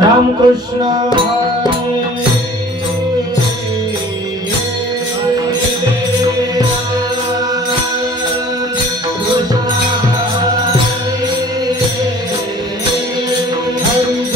राम कृष्ण हरे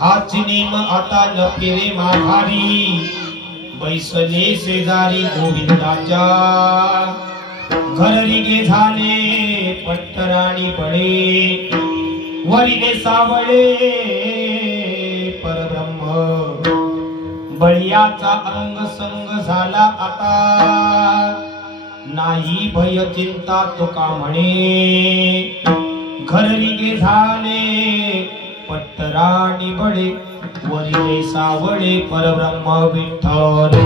हाच नेम आता न फिरे माघारी बैसले शेजारी गोविंदाच्या घरी गे झाले पट्टराणी बळे वरीने सावळे परब्रह्म बळियाचा अंग संग झाला आता नाही भय चिंता तुका म्हणे घरी गे झाले पट्टराणी बळे वरीने सावळे परब्रह्म विठ्ठल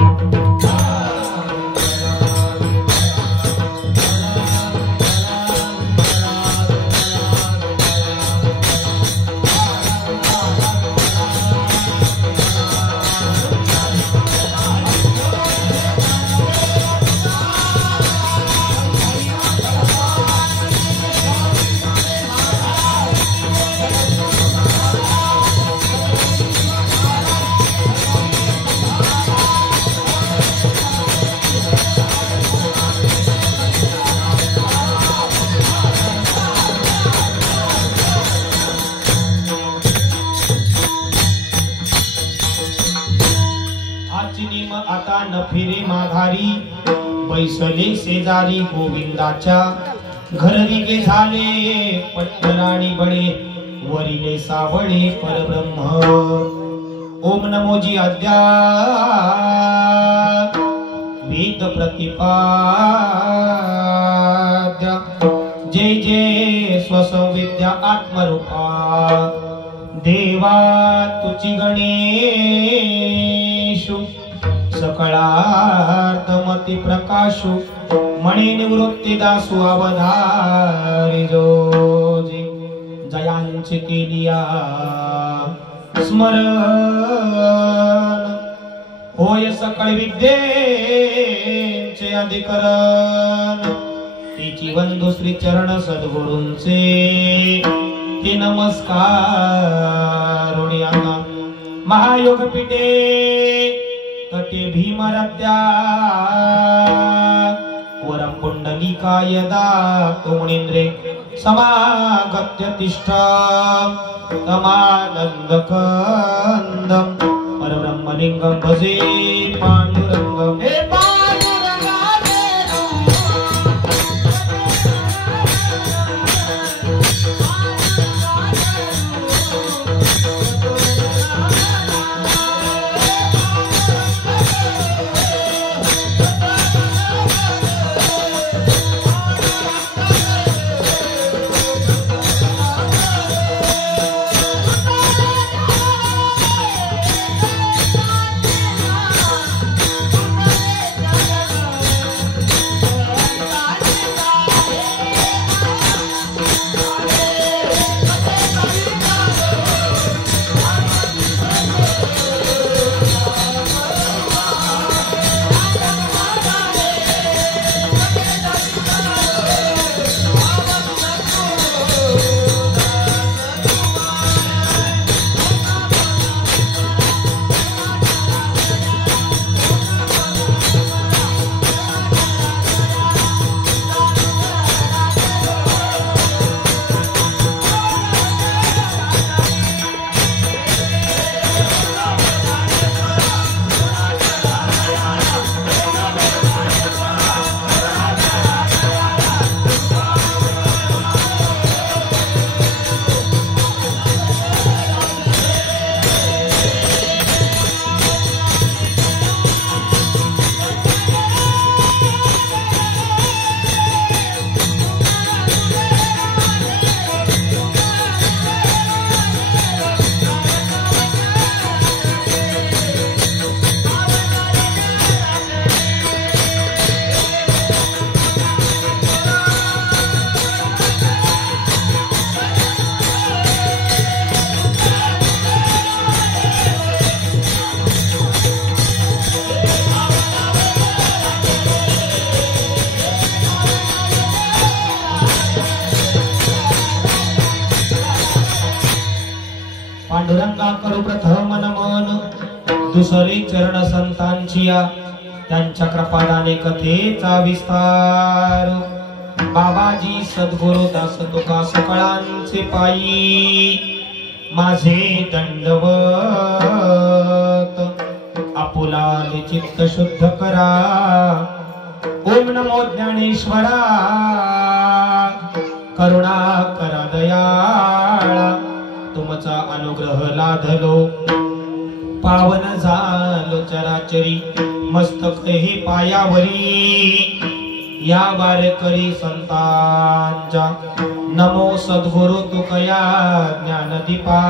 आता न फिरे माघारी बैसले शेजारी गोविंदाच्या घरी गे झाले पट्टराणी बळे वरिले सावळे परब्रह्म ओम नमोजी अद्या वेद प्रतिपाद्य जय जय स्वसंविद्या आत्मरूपा देवा तुची गणेशु सकळार्थमती प्रकाशु मणि निवृत्ती दासु अवधारी जोजी जयांची केलिया स्मरण होय सकळ विद्येचे अधिकरण तिची वंदू श्री चरण सद्गुरूंचे ते नमस्कार महायोग पीठे तटे भीमरत्या वरम पुंडलिकाय दातो मुनींद्रे समागत्य तिष्ठा तमानंदकंदं परब्रह्मलिंगं भजे पांडुरंगं हे पांडुरंगा करू प्रथम नमन दुसरे चरण संतांचिया त्यांच्या कृपादाने कथेचा विस्तार बाबाजी सद्गुरु दास तुका सकळांचे पायी माझे दंडवत आपुला चित्त शुद्ध करा ओम नमो ज्ञानेश्वरा करुणा करा दयाळा तुमचा अनुग्रह लाधलो पावन झालो चराचरी मस्तक हे पायावरी या वारकरी संतांच्या नमो सद्गुरु तुकया ज्ञानदीपा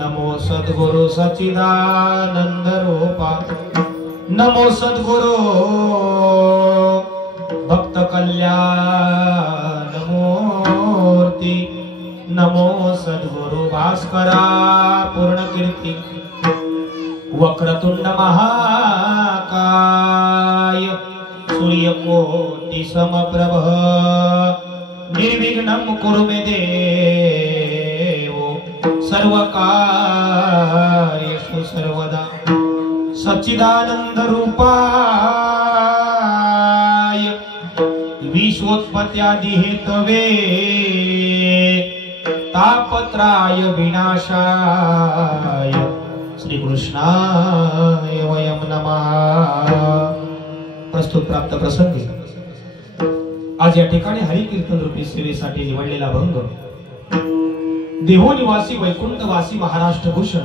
नमो सद्गुरु सच्चिदानंद रूपा नमो सद्गुरु भक्त कल्याण मूर्ती नमो सद्गुरु भास्करा पूर्ण कीर्ती वक्रतुंड महाकाय सूर्यकोटि समप्रभ निर्विघ्नं कुरु मे देव सर्वकार्येषु सर्वदा सच्चिदानंद रूपाय विश्वोत्पत्त्यादि हेतवे तापत्राय विनाशाय श्री कृष्णाय वयं नमः। प्रस्तुत प्राप्त प्रसंगी आज या ठिकाणी हरि कीर्तन रूपी सेवेसाठी निवडलेला अभंग देहोनिवासी वैकुंठवासी महाराष्ट्र भूषण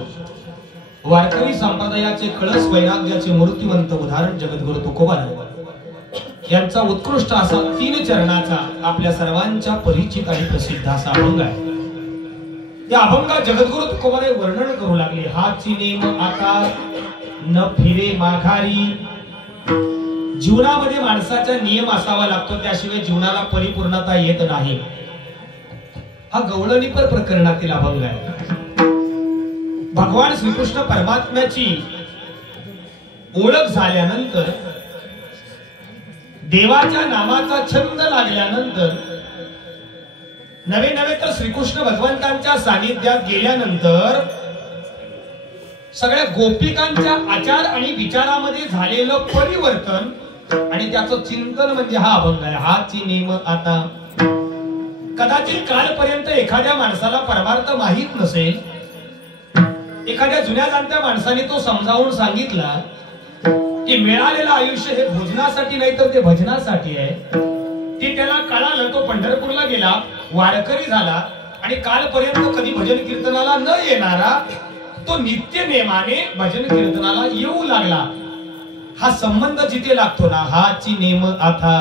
वारकरी संप्रदायाचे कळस वैराग्याचे मूर्तिवंत उदाहरण जगद्गुरु तुकोबाराय यांचा उत्कृष्ट असा 3 चरणाचा आपल्या सर्वांच्या परिचित आणि प्रसिद्ध असा अभंग आहे। या अभंगात जगद्गुरु तुकोबाराय वर्णन करू लागले हाची नेम आता न फिरे माघारी। जीवनामध्ये माणसाचा नियम असावा लागतो त्याशिवाय जीवनाला परिपूर्णता येत नाही। हा गवळणीपर प्रकरणातील अभंग आहे। भगवान श्रीकृष्ण परमात्म्याची ओळख झाल्यानंतर देवाच्या नामाचा छंद लागल्यानंतर नवे नवे तर श्रीकृष्ण भगवंतांच्या सानिध्यात गेल्यानंतर सगळ्या गोपिकांच्या आचार आणि विचारामध्ये झालेलं परिवर्तन आणि त्याचं चिंतन म्हणजे हा अभंग आहे। हाची नेम आता कदाचित कालपर्यंत एखाद्या माणसाला परमार्थ माहित नसेल, एखाद्या जुन्या जाणत्या माणसाने तो समजावून सांगितला की मिळालेलं आयुष्य हे भोजनासाठी नाही तर ते भजनासाठी आहे। ते त्याला कळालं, तो पंढरपूरला गेला, वारकरी झाला आणि कालपर्यंत कधी भजन कीर्तनाला न येणारा तो नित्य नेमाने भजन कीर्तनाला येऊ लागला। हा संबंध जिथे लागतो ना, हाची नेम आता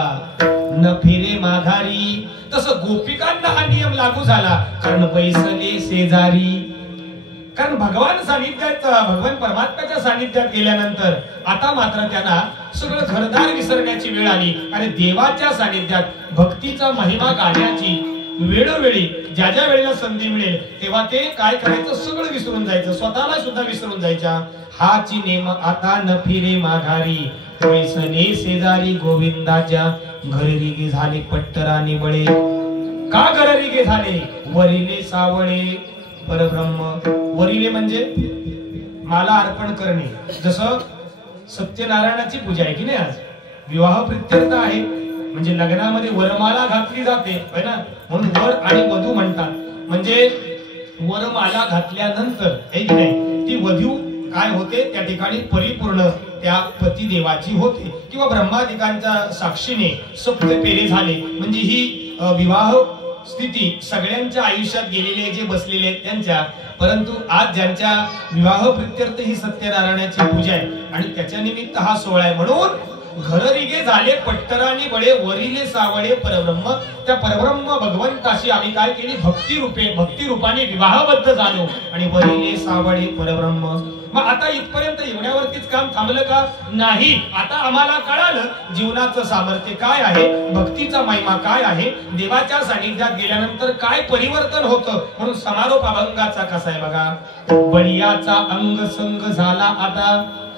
न फिरे माघारी, तसं गोपिकांना हा नियम लागू झाला कारण बैसले शेजारी। कारण भगवान सानिध्यात भगवान परमात्म्याच्या सानिध्यात गेल्यानंतर आता मात्र त्यांना सगळं घरदार विसरण्याची वेळ आली आणि देवाच्या सानिध्यात भक्तीचा महिमा गाण्याची वेळोवेळी ज्या ज्या वेळेला संधी मिळेल तेव्हा ते काय करायचं, सगळं विसरून जायचं, स्वतःला सुद्धा विसरून जायच्या। हाची नेम आता न फिरे माघारी, बैसले शेजारी गोविंदाच्या घरी झाले पट्टरानी बळे। का घरी झाले? वरिले सावळे परब्रह्म। वरिले म्हणजे माला अर्पण करणे। जसं सत्यनारायणाची पूजा आहे की नाही, आज विवाह प्रित्यर्थ आहे म्हणजे लग्नामध्ये वरमाला घातली जाते है ना, म्हणून वर आणि वधू म्हणतात। म्हणजे वरमाला घातल्यानंतर है की नाही ती वधू काय होते, त्या ठिकाणी परिपूर्ण त्या पती देवाची होते किंवा ब्रह्मादिकांच्या साक्षीने सप्त पेरे झाले म्हणजे ही विवाह स्थिती सगळ्यांच्या आयुष्यात गेलेले जे बसलेले आहेत त्यांच्या। परंतु आज ज्यांच्या विवाह प्रित्यर्थ ही सत्यनारायणाची पूजा आहे आणि त्याच्या निमित्त हा सोहळा आहे, म्हणून घररिगे झाले पट्टरानी बळे वरिले सावळे परब्रह्म। त्या परब्रह्म भगवंताशी आम्ही काय केली, भक्ती रूपाने विवाहबद्ध झालो आणि वरिले सावळे परब्रह्म। मग आता इथपर्यंत एवढ्यावरतीच काम थांबलं का? नाही, आता आम्हाला कळालं जीवनाचं सामर्थ्य काय आहे, भक्तीचा महिमा काय आहे, देवाच्या सानिध्यात गेल्यानंतर काय परिवर्तन होतं। म्हणून समारोप अभंगाचा कसा आहे बघा, बळियाचा अंग संग झाला आता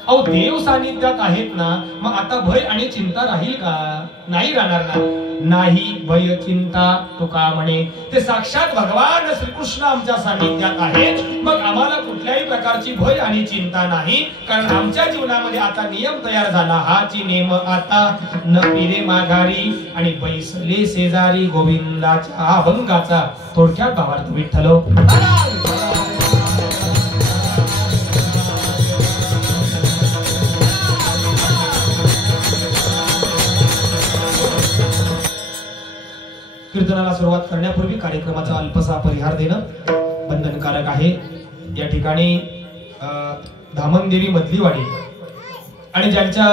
अहो देव सानिध्यात आहेत ना, मग आता भय आणि चिंता राहील का? नाही राहणार ना. नाही भय चिंता तुका म्हणे, ते साक्षात भगवान श्रीकृष्ण आमच्या सानिध्यात आहेत, मग आम्हाला कुठल्याही प्रकारची भय आणि चिंता नाही. कारण आमच्या जीवनामध्ये आता नियम तयार झाला, हाची नेम आता न फिरे माघारी आणि बैसले शेजारी गोविंदाच्या अभंगाचा थोडक्यात भावार्थ विठ्ठल. कीर्तनाला सुरुवात करण्यापूर्वी कार्यक्रमाचा अल्पसा परिहार देणं बंधनकारक आहे. या ठिकाणी धामणदेवी मधलीवाडी आणि ज्यांच्या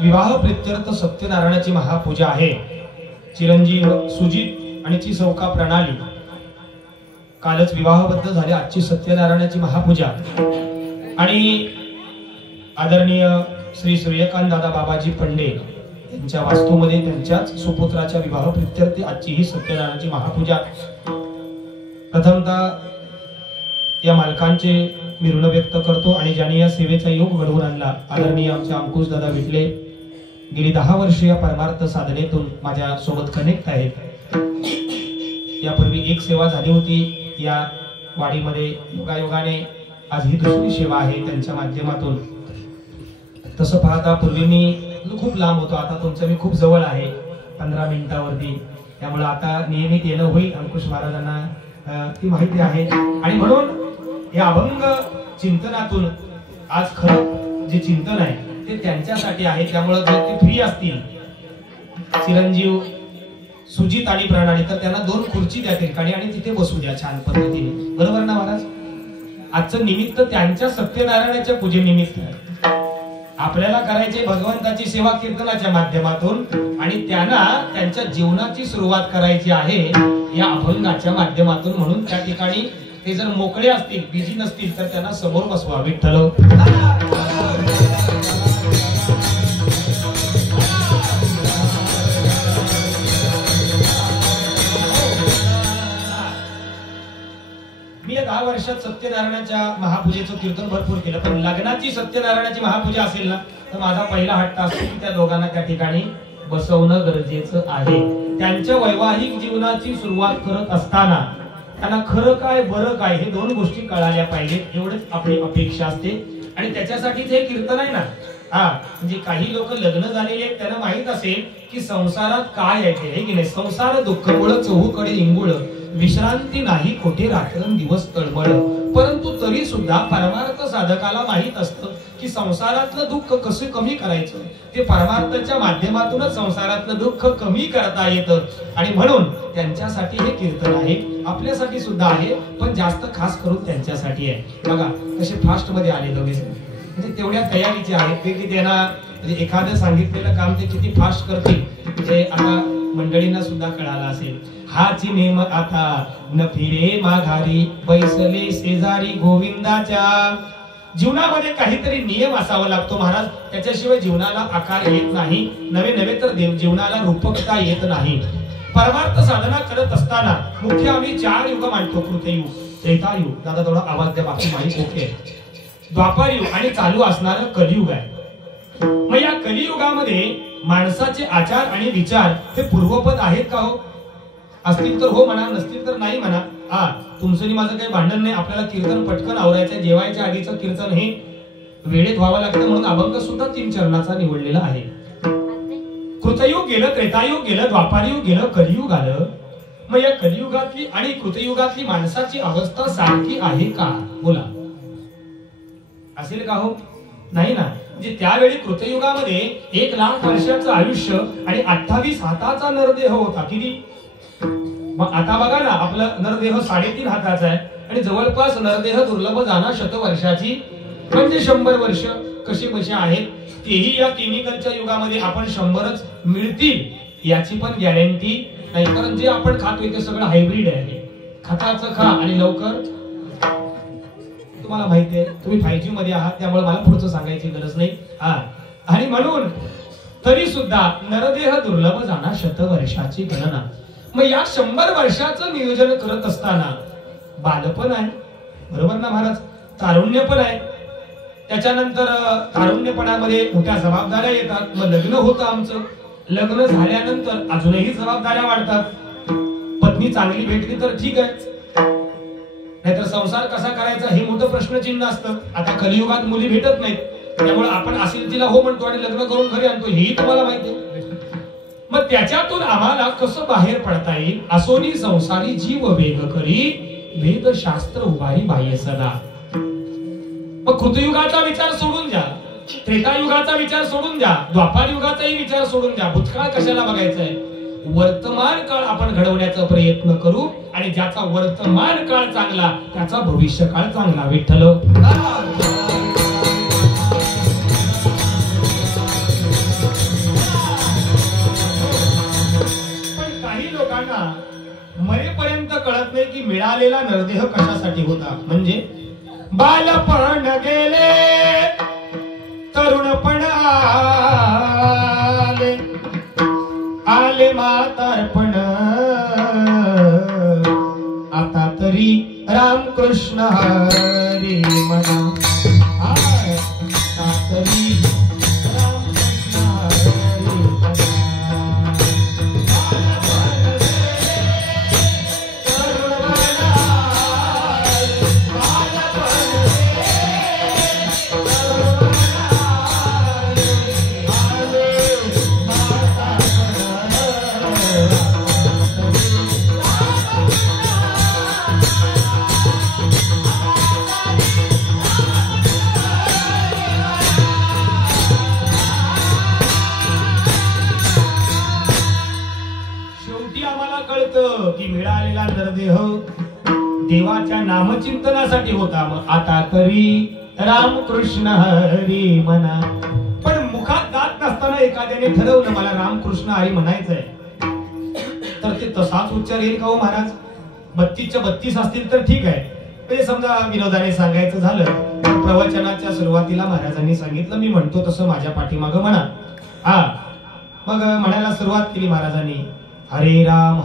विवाह प्रित्यर्थ सत्यनारायणाची महापूजा आहे, चिरंजीव सुजित आणि ची सौका प्रणाली, कालच विवाहबद्ध झाले, आजची सत्यनारायणाची महापूजा. आणि आदरणीय श्री सूर्यकांत दादा बाबाजी पंडे यांच्या वास्तूमध्ये त्यांच्याच सुपुत्राच्या विवाह प्रित्यर्थ आजची ही सत्यनारायणाची महापूजा. प्रथमतः या मालकांचे मी ऋण व्यक्त करतो आणि ज्यांनी या सेवेचा योग घडवून आणला, आदरणीय आमचे अंकुश दादा विटले, गेली 10 वर्ष या परमार्थ साधनेतून माझ्या सोबत कनेक्ट आहेत. यापूर्वी एक सेवा झाली होती या वाडीमध्ये, योगायोगाने आज ही दुसरी सेवा आहे त्यांच्या माध्यमातून. तसं पाहता पूर्वी मी खूप लांब होतो, आता तुमचं मी खूप जवळ आहे 15 मिनिटावरती, त्यामुळे आता नियमित येणं होईल. अंकुश महाराजांना ती माहिती आहे आणि म्हणून या अभंग चिंतनातून आज खरं जे चिंतन आहे ते त्यांच्यासाठी आहे. त्यामुळे जर ते फ्री असतील चिरंजीव सुजित आणि प्रणाली, तर त्यांना 2 खुर्ची त्या ठिकाणी आणि तिथे बसू द्या छान पद्धतीने, बरोबर ना महाराज? आजचं निमित्त त्यांच्या सत्यनारायणाच्या पूजेनिमित्त आहे. आपल्याला करायचे भगवंताची सेवा कीर्तनाच्या माध्यमातून आणि त्यांना त्यांच्या जीवनाची सुरुवात करायची आहे या अभंगाच्या माध्यमातून. म्हणून त्या ठिकाणी ते जर मोकळे असतील, बिझी नसतील, तर त्यांना समोर बसवा. विठ्ठल. मी या 10 वर्षात सत्यनारायणाच्या महापूजेचं कीर्तन भरपूर केलं, पण लग्नाची सत्यनारायणाची महापूजा असेल ना, तर माझा पहिला हट्ट असतो की त्या दोघांना त्या ठिकाणी बसवणं गरजेचं आहे. त्यांच्या वैवाहिक जीवनाची सुरुवात करत असताना त्यांना खरं काय बरं काय हे 2 गोष्टी कळाल्या पाहिजेत, एवढंच आपली अपेक्षा असते. आणि त्याच्यासाठीच हे कीर्तन आहे ना. म्हणजे काही लोक लग्न झालेले त्यांना माहित असेल की संसारात काय आहे ते, की नाही? संसार दुःखमुळ चहूकडे इंगुळ, विश्रांती नाही कोठे रात्रंदिवस तळमळ. परंतु तरी सुद्धा परमार्थ साधकाला माहित असतं की संसारातलं दुःख कसं कमी करायचं, ते परमार्थाच्या माध्यमातूनच संसारातलं दुःख कमी करता येतं. आणि म्हणून त्यांच्यासाठी हे कीर्तन आहे, आपल्यासाठी सुद्धा आहे, पण जास्त खास करून त्यांच्यासाठी आहे. बघा कसे फास्ट मध्ये आले दोघे, म्हणजे तेवढ्या तयारीचे आहेत ते की त्यांना म्हणजे एखादं सांगितलेलं काम ते किती फास्ट करतील ते आता मंडळींना सुद्धा कळालं असेल. हाची नेम आता न फिरे माघारी, बैसले शेजारी गोविंदाच्या. जीवनामध्ये काहीतरी नियम असावा लागतो महाराज, त्याच्याशिवाय जीवनाला आकार येत नाही, नवे नवे तर जीवनाला रूपकता येत नाही. परमार्थ साधना करत असताना मुख्य आम्ही 4 युग मानतो. कृतयुग, त्रेतायुग, दादा थोडा आवाज द्या, बाकी माहिती ओके, द्वापार युग आणि चालू असणारं कलियुग आहे. मग या कलियुगामध्ये माणसाचे आचार आणि विचार हे पूर्वपद आहेत का हो? असतील तर हो म्हणा, नसतील तर नाही म्हणा. तुमचं माझं काही भांडण नाही, आपल्याला कीर्तन पटकन आवरायचं, जेवायच्या आधीचं कीर्तन हे वेळेत व्हावं लागतं, म्हणून अभंग सुद्धा 3 चरणाचा निवडलेला आहे. कृतयुग गेलं, त्रेतायुग गेलं, द्वापारयुग गेलं, कलियुग आलं. मग या कलियुगातली आणि कृतयुगातली माणसाची अवस्था सारखी आहे का? बोला, असेल का हो? नाही ना. म्हणजे त्यावेळी कृतयुगामध्ये 1 लाख वर्षाचं आयुष्य आणि 28 हाताचा नरदेह होता. किती? मग आता बघा ना, आपला नरदेह 3.5 हाताचा आहे आणि जवळपास नरदेह दुर्लभ जाणा शतवर्षाची, म्हणजे 100 वर्ष कसे कसे आहेत. तेही या केमिकलच्या युगामध्ये आपण 100च मिळतील याची पण गॅरंटी नाही, कारण जे आपण खातोय ते सगळं हायब्रिड आहे. खताचं खा आणि लवकर. तुम्हाला माहिती आहे, तुम्ही 5G मध्ये आहात, त्यामुळे मला पुढचं सांगायची गरज नाही. आणि म्हणून तरी सुद्धा नरदेह दुर्लभ जाणा शतवर्षाची गणना. मग या 100 वर्षाचं नियोजन करत असताना बालपण आहे, बरोबर ना महाराज, तारुण्य पण आहे, त्याच्यानंतर तारुण्यपणामध्ये मोठ्या जबाबदाऱ्या येतात. मग लग्न होतं आमचं. लग्न झाल्यानंतर अजूनही जबाबदाऱ्या वाढतात. पत्नी चांगली भेटली तर ठीक आहे, नाहीतर संसार कसा करायचा हे मोठं प्रश्नचिन्ह असतं. आता कलियुगात मुली भेटत नाहीत, त्यामुळे आपण असेल तिला हो म्हणतो आणि लग्न करून घरी आणतो, हेही तुम्हाला माहिती आहे. मग त्याच्यातून आम्हाला कसं बाहेर पडता येईल. असोनी संसारी जीव वेग करी, वेद शास्त्र उभारी बाह्य सदा. मग कृतयुगाचा विचार सोडून द्या, त्रेतायुगाचा विचार सोडून द्या, द्वापार युगाचाही विचार सोडून द्या. भूतकाळ कशाला बघायचंय. वर्तमान काळ आपण घडवण्याचा प्रयत्न करू आणि ज्याचा वर्तमान काळ चांगला त्याचा भविष्य काळ चांगला. विठ्ठल. पण काही लोकांना मरेपर्यंत कळत नाही की मिळालेला नरदेह कशासाठी होता. म्हणजे बालपण गेले, तरुणपण आले, आले म्हातारपण, आता तरी रामकृष्ण हरी मना. आता तरी रामकृष्ण हरी मना. की मिळालेला नरदेह देवाच्या नामचिंतनासाठी होता. मग आता तरी रामकृष्ण हरी म्हणा. पण मुखात दात नसताना एखाद्याने ठरवलं मला रामकृष्ण हरी म्हणायचंय, तर ते तसाच उच्चार येईल का हो महाराज. 32च्या 32 असतील तर ठीक आहे. म्हणजे समजा विनोदाने सांगायचं झालं, प्रवचनाच्या सुरुवातीला महाराजांनी सांगितलं मी म्हणतो तसं माझ्या पाठीमागं म्हणा. मग म्हणायला सुरुवात केली महाराजांनी, हरे राम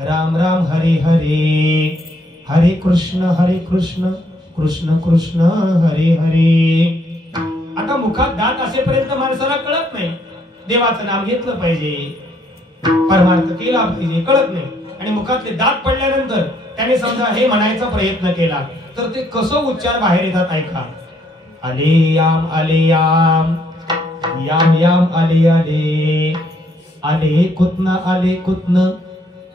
राम राम हरे हरे, हरे कृष्ण कृष्ण कृष्ण हरे हरे. आता मुखात दात असेपर्यंत माणसाला कळत नाही. देवाचं नाम घेतलं पाहिजे, परमार्थ केला पाहिजे, कळत नाही. आणि मुखातले दात पडल्यानंतर त्याने समजा हे म्हणायचा प्रयत्न केला तर ते कसं उच्चार बाहेर येतात ऐका. आले याम याम याम आले आले, आले कुतन आले कुतन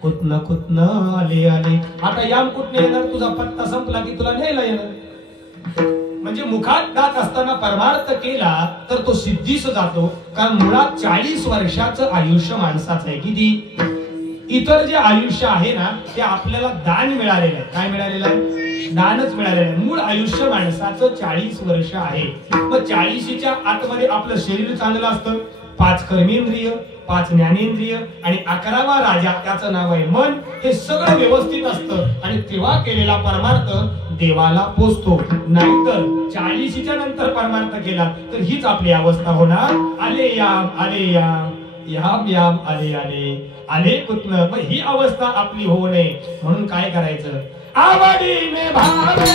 कुतन कुतन आले आले. आता याम कुठने येणार, तुझा पत्ता संपला की तुला न्यायला येणार. म्हणजे मुखात दात असताना परमार्थ केला तर तो सिद्धीस जातो. कारण मुळात 40 वर्षाचं आयुष्य माणसाचं आहे. किती इतर जे आयुष्य आहे ना ते आपल्याला दान मिळालेलं आहे. काय मिळालेलं आहे, दानच मिळालेलं आहे. मूळ आयुष्य माणसाचं 40 वर्ष आहे. मग 40च्या आतमध्ये आपलं शरीर चांगलं असतं, 5 कर्मेंद्रिय, 5 ज्ञानेंद्रिय आणि 11वा राजा त्याचं नाव आहे मन. हे सगळं व्यवस्थित असतं आणि तेव्हा केलेला परमार्थ देवाला पोचतो. नाहीतर 40च्या नंतर परमार्थ केला तर हीच आपली अवस्था होणार. आले याम याम याम आले आले, आले कुतन. मग ही अवस्था आपली होऊ नये म्हणून काय करायचं, आवडीने भावे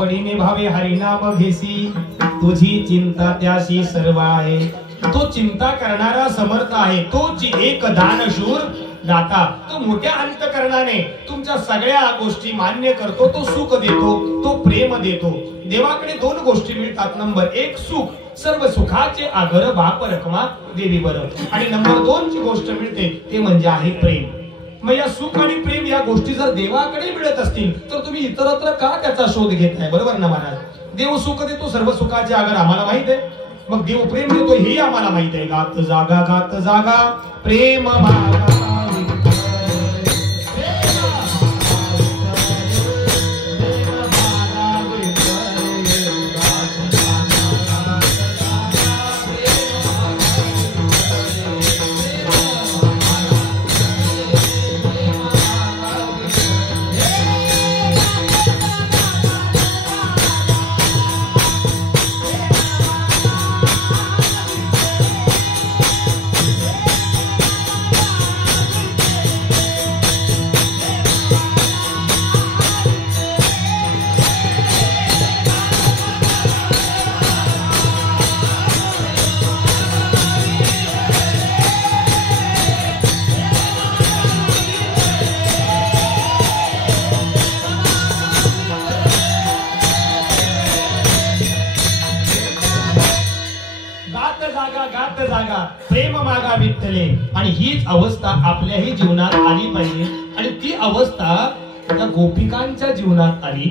आवडीने भावे हरिनाम घेसी, तुझी चिंता त्याशी सर्व आहे. तो चिंता करणारा समर्थ आहे, तोच एक दानशूर दाता. तो मोठ्या अंतकरणाने तुमच्या सगळ्या गोष्टी मान्य करतो, तो सुख देतो, तो प्रेम देतो. देवाकडे दोन गोष्टी मिळतात. नंबर एक सुख, सर्व सुखाचे आगर बाप रखमा देवी बर. आणि नंबर दोन ची गोष्ट मिळते ते म्हणजे आहे प्रेम. मग या सुख आणि प्रेम या गोष्टी जर देवाकडे मिळत असतील तर तुम्ही इतरत्र का त्याचा शोध घेताय? बरोबर ना महाराज? देव सुख देतो, सर्व सुखाचे आगर आम्हाला माहित आहे, मग देव प्रेम देतो हे आम्हाला माहित आहे. गात जागा प्रेम मागा. प्रेम मागा विठ्ठले. आणि हीच अवस्था आपल्याही जीवनात आली पाहिजे. आणि ती अवस्था त्या गोपिकांच्या जीवनात आली.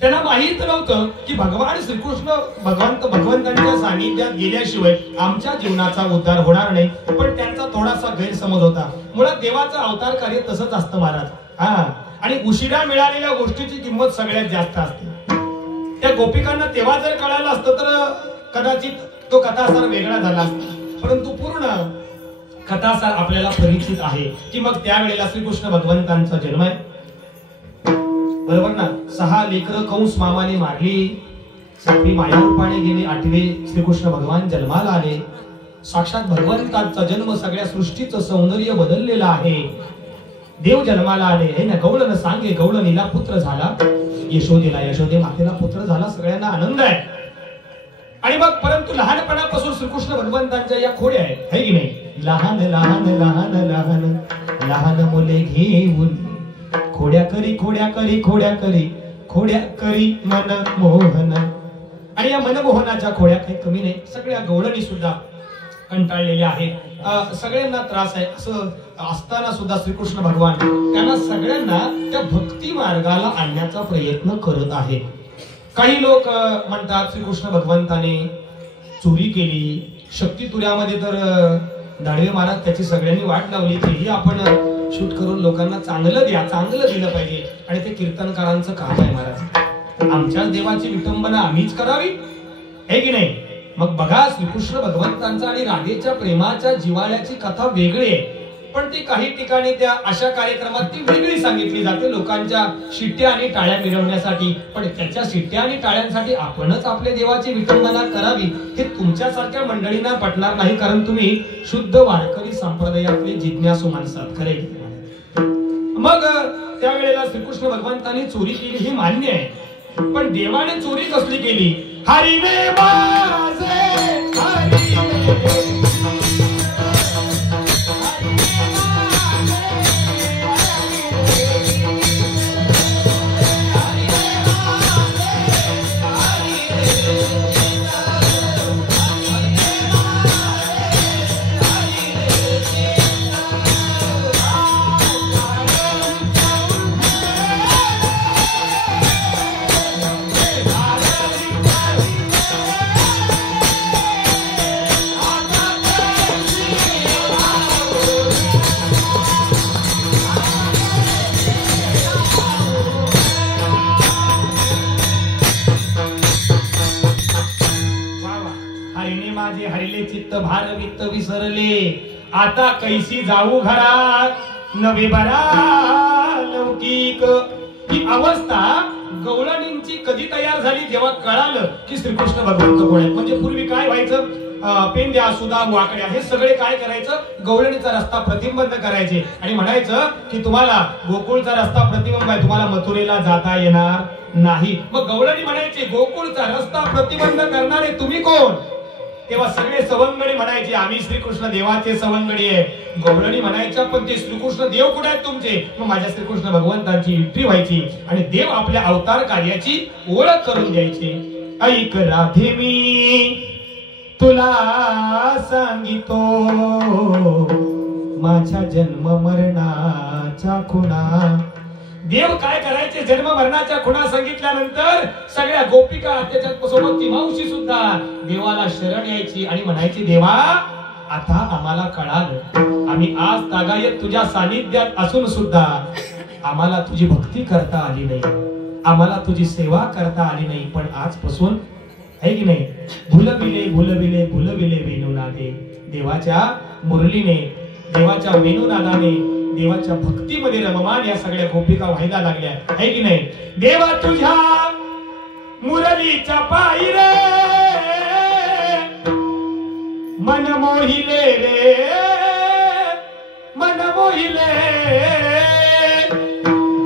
त्यांना माहित नव्हतं की भगवान श्रीकृष्ण भगवंतांच्या सानिध्यात गेल्याशिवाय आमच्या जीवनाचा उद्धार होणार नाही. पण त्यांचा थोडासा गैरसमज होता. मुळात देवाचं अवतार कार्य तसंच असतं महाराज. आणि उशिरा मिळालेल्या गोष्टीची किंमत सगळ्यात जास्त असते. त्या गोपिकांना तेव्हा जर कळालं असतं तर कदाचित तो कथासार वेगळा झाला असता. परंतु पूर्ण कथासार आपल्याला परिचित आहे की मग त्यावेळेला श्रीकृष्ण भगवंतांचा जन्म आहे. बरोबर ना? 6 लेकरं कंस मामाने मारली, 7वी माया रूपाने गेले, 8वे श्रीकृष्ण भगवान जन्माला आले. साक्षात भगवंतांचा जन्म सगळ्या सृष्टीचं सौंदर्य बदललेलं आहे. देव जन्माला आले हे ना. गवळण सांगे गवळणीला पुत्र झाला, यशोदे मातेला पुत्र झाला. सगळ्यांना आनंद आहे. आणि मग परंतु लहानपणापासून श्रीकृष्ण भगवंतांच्या या खोड्या आहेत, है की नाही? लहान लहान लहान लहान लहान मुले घेऊन खोड्या करी मन मोहन. आणि या मनमोहनाच्या खोड्या काही कमी नाही. सगळ्या गवळणी सुद्धा कंटाळलेल्या आहेत. सगळ्यांना त्रास आहे. असं असताना सुद्धा श्रीकृष्ण भगवान त्यांना सगळ्यांना त्या भक्ती मार्गाला आणण्याचा प्रयत्न करत आहेत. काही लोक म्हणतात श्रीकृष्ण भगवंताने चोरी केली. शक्ती तुऱ्यामध्ये तर दाढवे महाराज त्याची सगळ्यांनी वाट लावली की ही आपण शूट करून लोकांना चांगलं दिलं पाहिजे. आणि ते कीर्तनकारांचं काम आहे महाराज. आमच्याच देवाची विटंबना आम्हीच करावी, है की नाही? मग बघा, श्रीकृष्ण भगवंतांचा आणि राधेच्या प्रेमाच्या जिव्हाळ्याची कथा वेगळी आहे. पण ती काही ठिकाणी त्या अशा कार्यक्रमात ती वेगळी सांगितली जाते, लोकांच्या शिट्ट्या आणि टाळ्या मिरवण्यासाठी. पण त्याच्या शिट्ट्या आणि टाळ्यांसाठी आपणच आपल्या देवाची विटंबना करावी हे तुमच्यासारख्या मंडळींना पटणार नाही. कारण तुम्ही शुद्ध वारकरी संप्रदायातले जिज्ञासू माणसात. खरे मग त्यावेळेला श्रीकृष्ण भगवंतांनी चोरी केली हे मान्य आहे. पण देवाने चोरी कसली केली? हरिने माझे हरिने भार वित्त विसरले. आता कैसी जाऊ घरात नवे बरा लौकिक. ही अवस्था गवळणींची कधी तयार झाली? जेव्हा कळालं की श्रीकृष्ण भगवंत कोण आहेत. म्हणजे पूर्वी काय व्हायचं? पेंड्या सुदा वाकड्या हे सगळे काय करायचं, गवळणीचा रस्ता प्रतिबंध करायचे आणि म्हणायचं की तुम्हाला गोकुळचा रस्ता प्रतिबंध आहे, तुम्हाला मथुरेला जाता येणार नाही. मग गवळणी म्हणायचे गोकुळचा रस्ता प्रतिबंध करणारे तुम्ही कोण? तेव्हा सगळे सवंगडी म्हणायचे आम्ही श्रीकृष्ण देवाचे सवंगडी आहे. गवळणी म्हणायच्या पण ते श्रीकृष्ण देव कुठे आहेत तुमचे? मग माझ्या श्रीकृष्ण भगवंतांची एंट्री व्हायची आणि देव आपल्या अवतार कार्याची ओळख करून द्यायचे. ऐक राधे मी तुला सांगितो माझ्या जन्म मरणाच्या खुणा. देव काय करायचे, जन्म मरणाच्या खुणा सांगितल्यानंतर सगळ्या गोपिका त्याच्यात सोबत ती मावशी सुद्धा देवाला शरण यायची आणि म्हणायची देवा आता आम्हाला कळालं, आम्ही आज तागायत तुझ्या सानिध्यात असून सुद्धा आम्हाला तुझी भक्ती करता आली नाही, आम्हाला तुझी सेवा करता आली नाही. पण आजपासून आहे की नाही भुलविले भुलविले भुलविले वेणुनादे. देवाच्या मुरलीने, देवाच्या वेणुनादाने, देवाच्या भक्तीमध्ये रममान या सगळ्या गोपिका व्हायला लागल्या आहे की नाही. देवा तुझ्या मुरलीच्या पायी रे मन मोहिले रे मन मोहिले.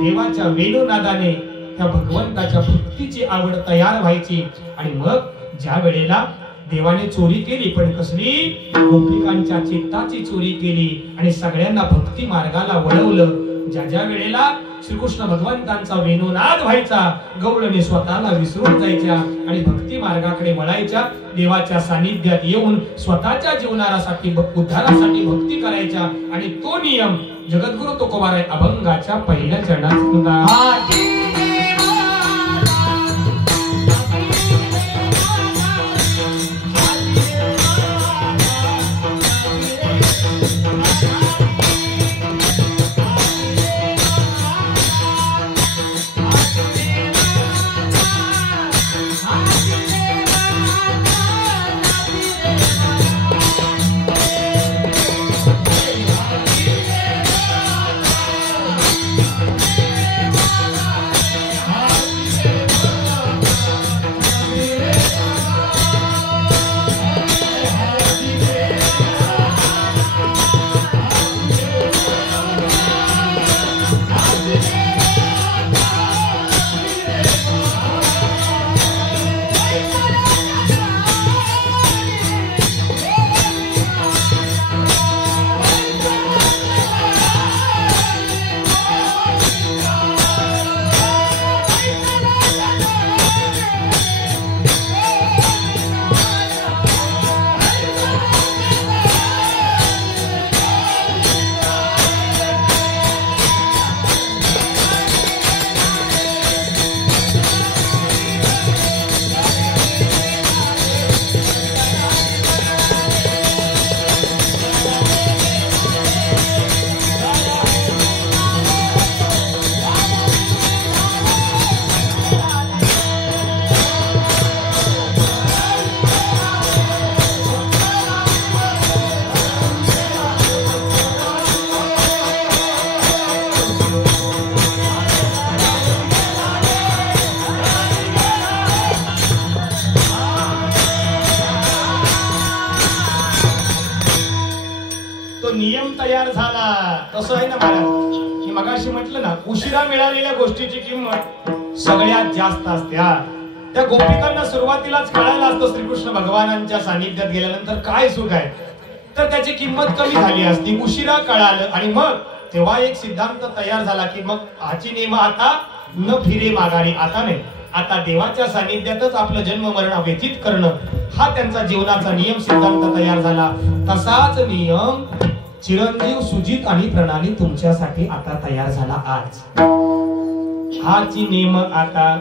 देवाच्या वेणुनादाने त्या भगवंताच्या भक्तीची आवड तयार व्हायची आणि मग ज्या वेळेला देवाने चोरी केली, पण कसली, गोपिकांच्या चित्ताची चोरी केली आणि सगळ्यांना भक्ती मार्गाला वळवलं. ज्या ज्या वेळेला श्रीकृष्ण भगवंतांचा वेणुनाद व्हायचा, गवळणी स्वतःला विसरून जायच्या आणि भक्ती मार्गाकडे वळायच्या. देवाच्या सानिध्यात येऊन स्वतःच्या जीवनासाठी उद्धारासाठी भक्ती करायच्या आणि तो नियम जगद्गुरु तुकोबाराय अभंगाच्या पहिल्या चरणात होता. नियम तयार झाला. कसं आहे ना महाराज, मी मगाशी म्हटलं ना, उशिरा मिळालेल्या गोष्टीची किंमत सगळ्यात जास्त असते. त्या गोपिकांना सुरुवातीलाच कळायला असतं श्रीकृष्ण भगवानांच्या सानिध्यात गेल्यानंतर काय सुख आहे, तर त्याची किंमत कमी झाली असती. उशिरा कळालं आणि मग तेव्हा एक सिद्धांत तयार झाला की मग हाची नेम आता न फिरे माघारी. आता नाही, आता देवाच्या सानिध्यातच आपलं जन्म मरण व्यतीत करणं हा त्यांचा जीवनाचा नियम सिद्धांत तयार झाला. तसाच नियम चिरंजीव सुजित आणि प्रणाली तुमच्यासाठी आता तयार झाला आज. हाची नेम आता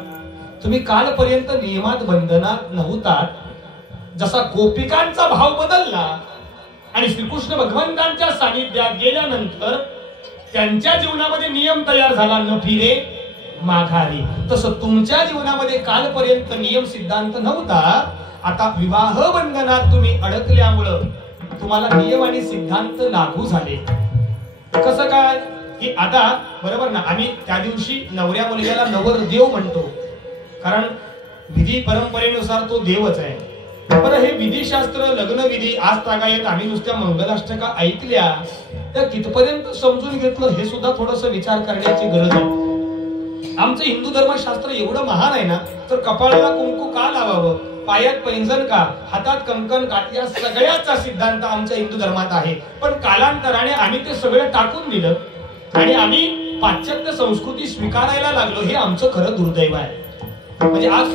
तुम्ही कालपर्यंत नियमात बंधनात नव्हतात. जसा गोपिकांचा भाव बदलला आणि श्रीकृष्ण भगवंतांच्या सानिध्यात गेल्यानंतर त्यांच्या जीवनामध्ये नियम तयार झाला न फिरे माघारी, तसं तुमच्या जीवनामध्ये कालपर्यंत नियम सिद्धांत नव्हता. आता विवाह बंधनात तुम्ही अडकल्यामुळं तुम्हाला नियम आणि सिद्धांत लागू झाले. कसं काय की आता बरोबर ना, आम्ही त्या दिवशी नवऱ्या मुलग्याला नवरदेव म्हणतो, कारण विधी परंपरेनुसार तो देवच आहे. बरं, हे विधीशास्त्र, लग्नविधी आज तागायत आम्ही नुसत्या मंगलाष्टका ऐकल्या त्या कितपर्यंत समजून घेतलं हे सुद्धा थोडस विचार करण्याची गरज आहे. आमचं हिंदू धर्मशास्त्र एवढं महान आहे ना, तर कपाळाला कुंकू का लावावं, पायात पैंजण का, हातात कंकण का, या सगळ्याचा सिद्धांत आमच्या हिंदू धर्मात आहे. पण कालांतराने आम्ही ते सगळं टाकून दिलं आणि आम्ही पाश्चात्य संस्कृती स्वीकारायला लागलो. हे आमचं खरं दुर्दैव आहे. म्हणजे आज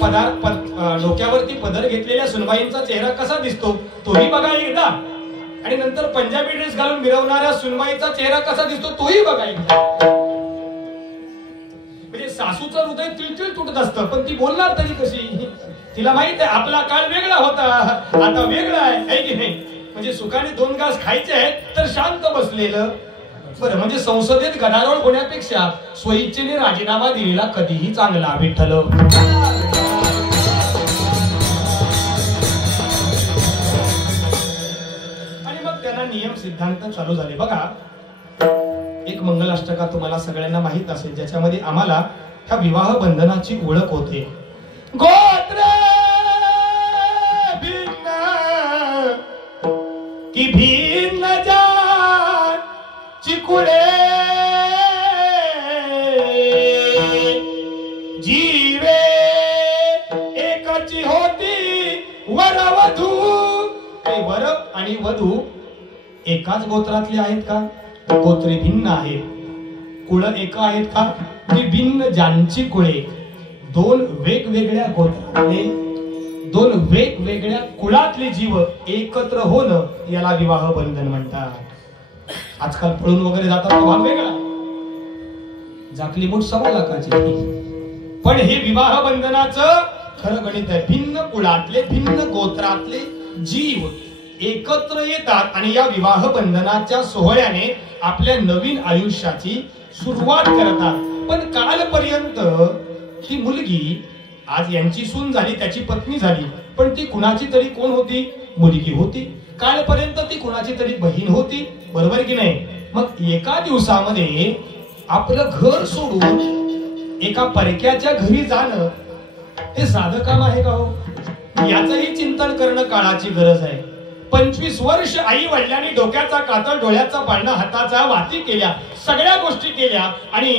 डोक्यावरती पदर घेतलेल्या सुनबाईंचा चेहरा कसा दिसतो तोही बघा एकदा, आणि नंतर पंजाबी ड्रेस घालून मिरवणाऱ्या सुनबाईचा चेहरा कसा दिसतो तोही बघा एकदा. म्हणजे सासूचं हृदय तिळतिळ तुटत असतं, पण ती बोलणार तरी कशी? तिला माहित आहे आपला काळ वेगळा होता, आता वेगळा आहे की नाही. म्हणजे सुखाने 2 घास खायचे आहेत तर शांत बसलेलं बरं. म्हणजे संसदेत गदारोळ होण्यापेक्षा स्वइच्छेने राजीनामा दिलेला कधीही चांगला. विठ्ठल. आणि मग त्यांना नियम सिद्धांत चालू झाले. बघा, एक मंगलाष्टका तुम्हाला सगळ्यांना माहित असेल, ज्याच्यामध्ये आम्हाला ह्या विवाह बंधनाची ओळख होते. गोत्र भिन्न की भिन्न जात चिकुळे, जीवे एकाची होती वर वधू. वर आणि वधू एकाच गोत्रातले आहेत का? गोत्रे भिन्न आहेत. कुळ एक आहेत का? ती भिन्न ज्यांची कुळे, 2 वेगवेगळ्या गोत्रातले, 2 वेगवेगळ्या कुळातले जीव एकत्र होणं याला विवाह बंधन म्हणतात. आजकाल पळून वगैरे जातात तो भाग वेगळा, जाकली मूठ 1.25 लाखाची. पण हे विवाह बंधनाचं खरं गणित आहे. भिन्न कुळातले, भिन्न गोत्रातले जीव एकत्र येतात आणि या विवाह बंधनाच्या सोहळ्याने आपल्या नवीन आयुष्याची सुरुवात करतात. पण कालपर्यंत ही मुलगी, आज यांची सून झाली, त्याची पत्नी झाली, पण ती कुणाची तरी कोण होती? मुलगी होती. कालपर्यंत ती कुणाची तरी बहीण होती, बरोबर की नाही? मग एका दिवसामध्ये आपलं घर सोडून एका परक्याच्या घरी जाणं हे साधं काम आहे का हो? याचंही चिंतन करणं काळाची गरज आहे. 25 वर्ष आई वडिलांनी डोक्याचा कातळ, डोळ्याचा पाळणा, हाताचा वाती केल्या, सगळ्या गोष्टी केल्या आणि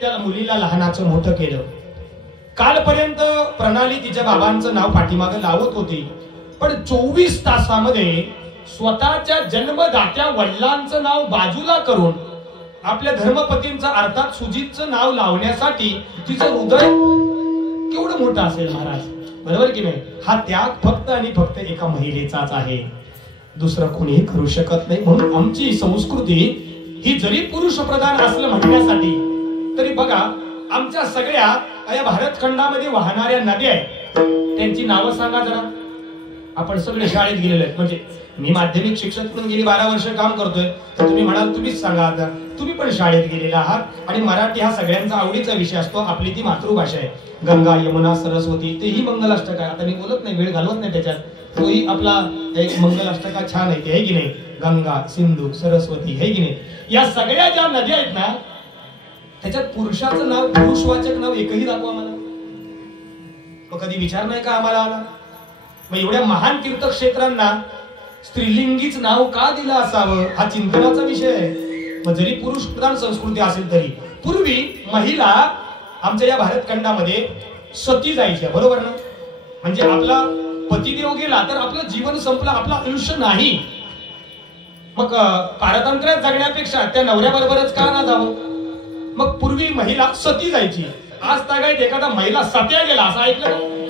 त्या मुलीला लहानाचं मोठं केलं. कालपर्यंत प्रणाली तिच्या बाबांचं नाव पाठीमागे लावत होती, पण 24 तासामध्ये स्वतःच्या जन्मदात्या वडिलांचं नाव बाजूला करून आपल्या धर्मपतींचं अर्थात सुजितचं नाव लावण्यासाठी तिचं हृदय केवढं मोठं असेल महाराज, बरोबर की नाही? हा त्याग फक्त आणि फक्त एका महिलेचाच आहे, दुसरं कोणीही करू शकत नाही. म्हणून आमची संस्कृती ही जरी पुरुष प्रधान असलं म्हणण्यासाठी, तरी बघा आमच्या सगळ्या या भारतखंडामध्ये वाहणाऱ्या नद्या आहेत, त्यांची नावं सांगा जरा. आपण सगळे शाळेत गेलेले आहेत. म्हणजे मी माध्यमिक शिक्षक म्हणून गेली 12 वर्ष काम करतोय, तर तुम्ही म्हणाल तुम्हीच सांगा. आता तुम्ही पण शाळेत गेलेला आहात आणि मराठी हा सगळ्यांचा आवडीचा विषय असतो. आपली ती मातृभाषा आहे. गंगा, यमुना, सरस्वती, तेही मंगलाष्टक आहे. आता मी बोलत नाही, वेळ घालवत नाही त्याच्यात. तोही आपला एक मंगलाष्टका छान आहे, ते आहे की नाही? गंगा, सिंधू, सरस्वती, आहे की नाही? या सगळ्या ज्या नद्या आहेत ना, त्याच्यात पुरुषाचं नाव, पुरुषवाचक नाव एकही दाखवा मला. मग कधी विचार नाही का आम्हाला आला? मग एवढ्या महान तीर्थक्षेत्रांना स्त्रीलिंगीच नाव का दिलं असावं, हा चिंतनाचा विषय आहे. मग जरी पुरुष प्रधान संस्कृती असेल तरी पूर्वी महिला आमच्या या भारतखंडामध्ये सती जायच्या, बरोबर ना? म्हणजे आपला पतिदेव गेला तर आपलं जीवन संपलं, आपलं आयुष्य नाही. मग पारतंत्र्यात जगण्यापेक्षा त्या नवऱ्याबरोबरच का ना जावं? मग पूर्वी महिला सती जायची. आज तागायत एखादा महिला सत्या गेला असं ऐकलं?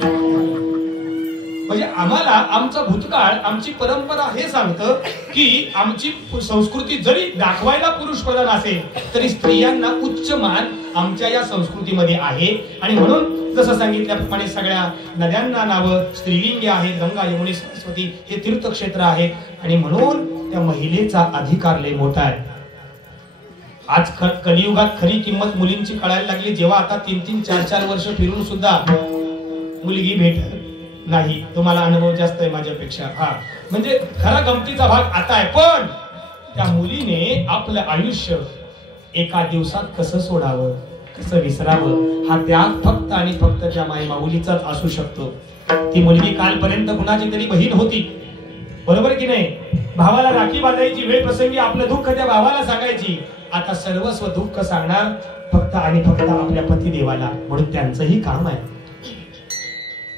म्हणजे आम्हाला आमचा भूतकाळ, आमची परंपरा हे सांगतं की आमची संस्कृती जरी दाखवायला पुरुष प्रधान असेल तरी स्त्रियांना उच्च मान आमच्या या संस्कृतीमध्ये आहे. आणि म्हणून जसं सांगितल्याप्रमाणे सगळ्या नद्यांना नावं स्त्रीलिंगी आहेत. गंगा, यमुना, सरस्वती हे तीर्थक्षेत्र आहेत आणि म्हणून त्या महिलेचा अधिकार लय मोठा आहे. आज कलियुगात खरी किंमत मुलींची कळायला लागली, जेव्हा आता 3-3, 4-4 वर्ष फिरून सुद्धा मुलगी भेटत नाही. तुम्हाला अनुभव जास्त आहे माझ्यापेक्षा. हा म्हणजे खरा गमतीचा भाग आता आहे. पण त्या मुलीने आपलं आयुष्य एका दिवसात कसं सोडावं, कसं विसरावं, हा त्याग फक्त आणि फक्त त्या माई माऊलीचाच असू शकतो. ती मुलगी कालपर्यंत कुणाची तरी बहीण होती, बरोबर की नाही? भावाला राखी बांधायची वेळ प्रसंगी आपलं दुःख त्या भावाला सांगायची. आता सर्वस्व दुःख सांगणार फक्त आणि फक्त आपल्या पती देवाला, म्हणून त्यांचंही काम आहे.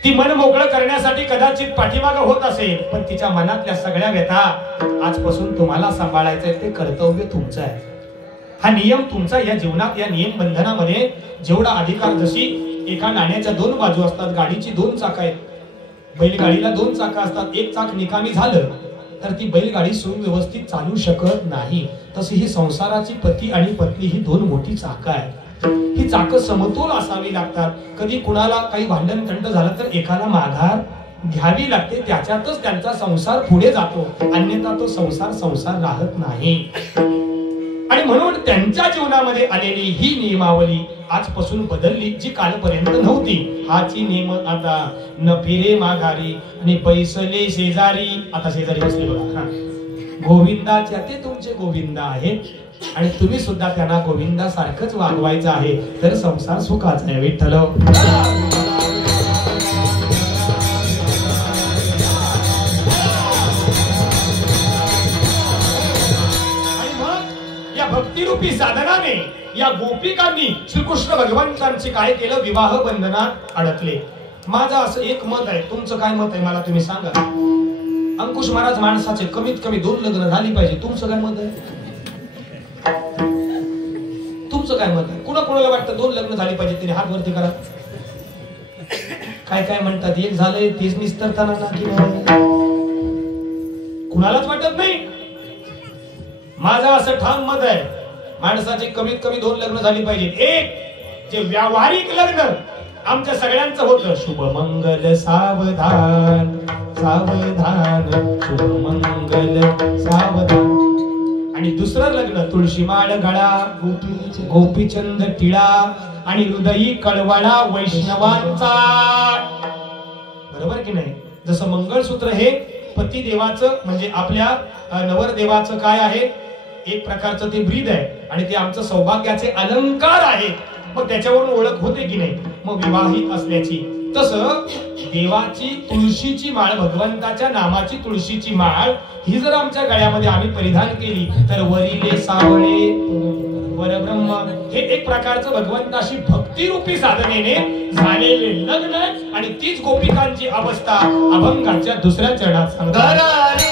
ती मन मोकळं करण्यासाठी कदाचित पाठीमाग होत असेल, पण तिच्या मनातल्या सगळ्या व्यथा आजपासून तुम्हाला सांभाळायचंय. ते कर्तव्य तुमचं आहे, हा नियम तुमचा. या जीवनात, या नियम बंधनामध्ये जेवढा अधिकार, जशी एका नाण्याच्या दोन बाजू असतात, गाडीची दोन चाकं आहेत, बैलगाडीला दोन चाकं असतात, एक चाक निकामी झालं तर ती बैलगाडी सुव्यवस्थित चालू शकत नाही. तशी ही संसाराची पती आणि पत्नी ही दोन मोठी चाकं आहेत. ही चाकं समतोल असावी लागतात. कधी कुणाला काही भांडण तंट झालं तर एकाला माघार घ्यावी लागते, त्याच्यातच त्यांचा संसार पुढे जातो, अन्यथा तो संसार राहत नाही. आणि म्हणून त्यांच्या जीवनामध्ये आलेली ही नियमावली आजपासून बदलली, जी कालपर्यंत नव्हती. हाची नेम आता न फिरे माघारी आणि पैसले शेजारी. आता शेजारी बसले बघा, गोविंदाच्या ते तुमचे गोविंदा आहेत आणि तुम्ही सुद्धा त्यांना गोविंदा सारखंच वागवायचं आहे, तर संसार सुखाचा आहे. विठ्ठल. भक्तिरूपी साधनाने या गोपिकांनी श्रीकृष्ण भगवंतांचे काय केलं? विवाह बंधनात अडकले. माझं असं एक मत आहे, तुमचं काय मत आहे मला तुम्ही सांगा. अंकुश महाराज माणसाचे कमीत कमी 2 लग्न झाली पाहिजे, तुमचं काय मत आहे? तुमचं काय मत आहे? कुणाला वाटतं 2 लग्न झाली पाहिजे? तिने हात वरती करा. काय काय म्हणतात, एक झालंय तेच निस्तरताना की कुणालाच वाटत नाही. माझं असं ठाम मत आहे, माणसाचे कमीत कमी 2 लग्न झाली पाहिजे. एक जे व्यावहारिक लग्न आमच्या सगळ्यांचं होतं, शुभमंगल सावधान सावधान शुभमंगल सावधान. आणि दुसरं लग्न तुळशी माळ गळा गोपीचंद टिळा आणि हृदयी कळवळा वैष्णवांचा. बरोबर की नाही? जसं मंगळसूत्र हे पती देवाचं म्हणजे आपल्या नवरदेवाचं काय आहे, एक प्रकारचं ते ब्रीद आहे आणि ते आमचं सौभाग्याचे अलंकार आहे. मग त्याच्यावरून ओळख होते की नाही मग विवाहित असल्याची. तसं देवाची तुळशीची माळ, भगवंताच्या नामाची तुळशीची माळ ही जर आमच्या गळ्यामध्ये आम्ही परिधान केली तर वरिले सावळे परब्रह्म हे एक प्रकारचं भगवंताशी भक्तिरूपी साधनेने झालेले लग्न. आणि तीच गोपिकांची अवस्था अभंगाच्या दुसऱ्या चरणात सांगतात.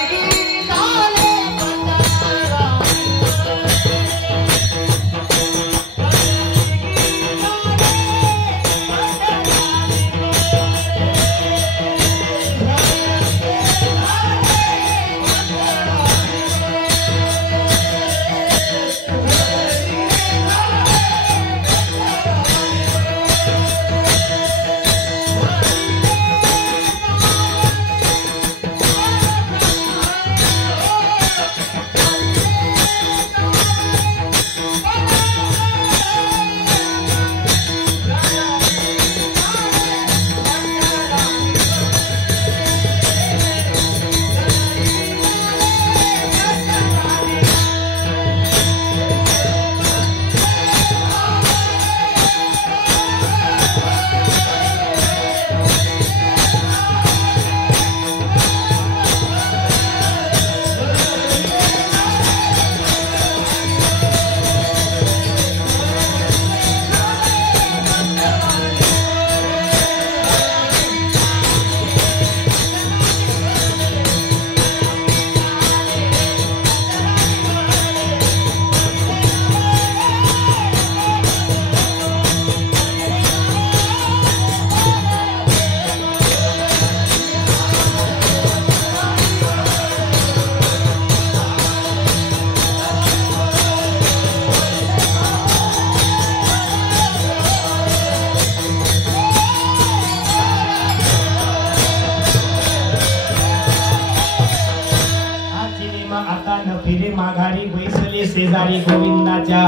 माघारी बैसले शेजारी गोविंदाच्या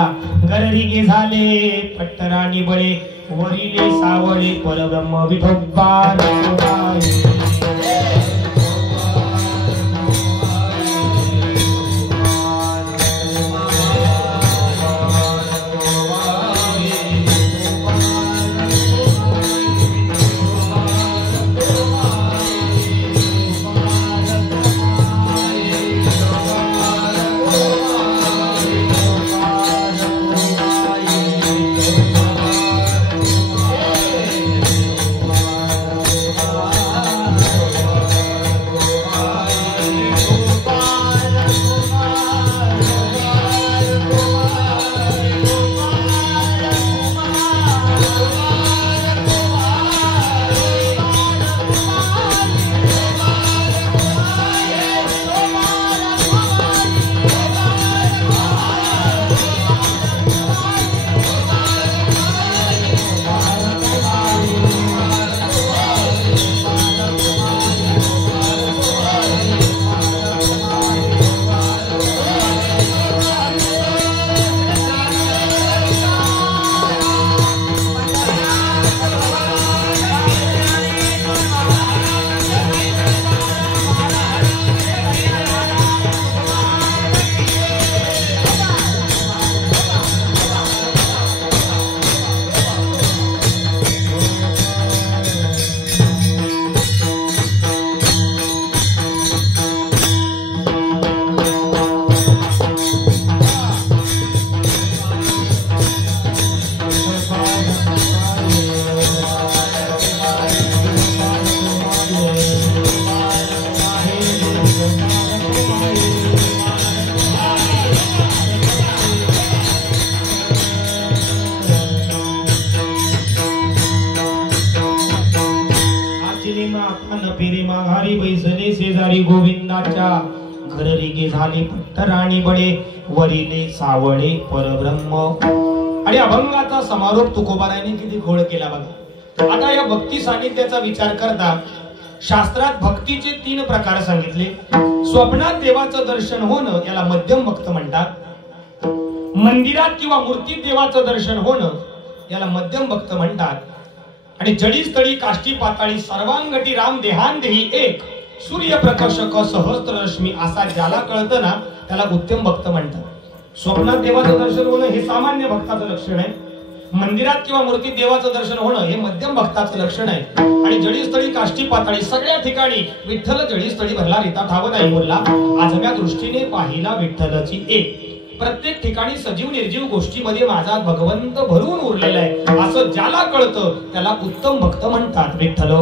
गररिगे झाले पट्टराणी बळे वरिले सावळे परब्रह्म विठोबा. देवाच्या घर रिगे झाले पट्टराणी बडे वरिले सावळे परब्रह्म. आणि अभंगाचा समारोप तुकोबारायांनी किती घोळ केला बघा. आता या भक्ती सानिध्याचा विचार करता शास्त्रात भक्तीचे 3 प्रकार सांगितले. स्वप्नात देवाचं दर्शन होणं याला मध्यम भक्त म्हणतात. मंदिरात किंवा मूर्तीत देवाचं दर्शन होणं याला मध्यम भक्त म्हणतात. आणि जडी स्थळी काष्टी पाताळी सर्वांगटी राम देहांदेही एक सूर्यप्रकाशक सहस्त्ररश्मी असा ज्याला कळतं ना त्याला उत्तम भक्त म्हणतात. स्वप्नात देवाचं दर्शन होणं हे सामान्य भक्ताचं लक्षण आहे. मंदिरात किंवा मूर्तीत देवाचं दर्शन होणं हे मध्यम भक्ताचं लक्षण आहे. आणि जडीस्थळी काष्टी पाताळी सगळ्या ठिकाणी विठ्ठल जडीस्थळी भरला रीता ठाव नाही बोलला. आजम्या दृष्टीने पाहिला विठ्ठलाची एक. प्रत्येक ठिकाणी सजीव निर्जीव गोष्टीमध्ये माझा भगवंत भरून उरलेला आहे असं ज्याला कळतं त्याला उत्तम भक्त म्हणतात. विठ्ठल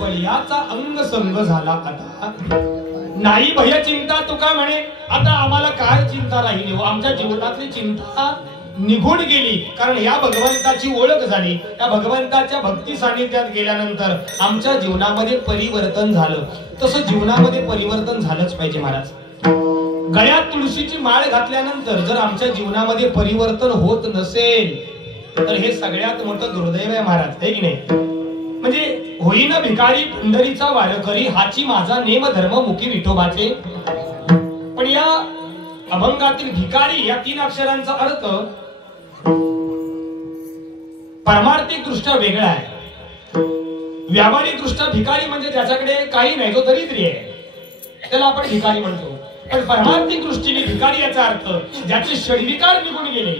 बळीयाचा अंग संग झाला आता नाही भय चिंता. तुका म्हणे आता आम्हाला काय चिंता राहिली हो. आमच्या जीवनातली चिंता निघून गेली कारण या भगवंताची ओळख झाली. त्या भगवंताच्या भक्ती सानिध्यात गेल्यानंतर आमच्या जीवनामध्ये परिवर्तन झालं. तसं जीवनामध्ये परिवर्तन झालंच पाहिजे महाराज. गळ्यात तुळशीची माळ घातल्यानंतर जर आमच्या जीवनामध्ये परिवर्तन होत नसेल तर हे सगळ्यात मोठं दुर्दैव आहे महाराज. आहे की नाही. म्हणजे होईन भिकारी पंढरीचा वारकरी हाची माझा नेम धर्म मुखी विठोबाचे. पण या अभंगातील भिकारी या 3 अक्षरांचा अर्थ पारमार्थिक दृष्ट्या वेगळा आहे. व्यावहारिक दृष्ट्या भिकारी म्हणजे ज्याच्याकडे काही नाही जो दरिद्री आहे त्याला आपण भिकारी म्हणतो. पण पारमार्थिक दृष्टीने भिकारी याचा अर्थ ज्याचे षडविकार निघून गेले.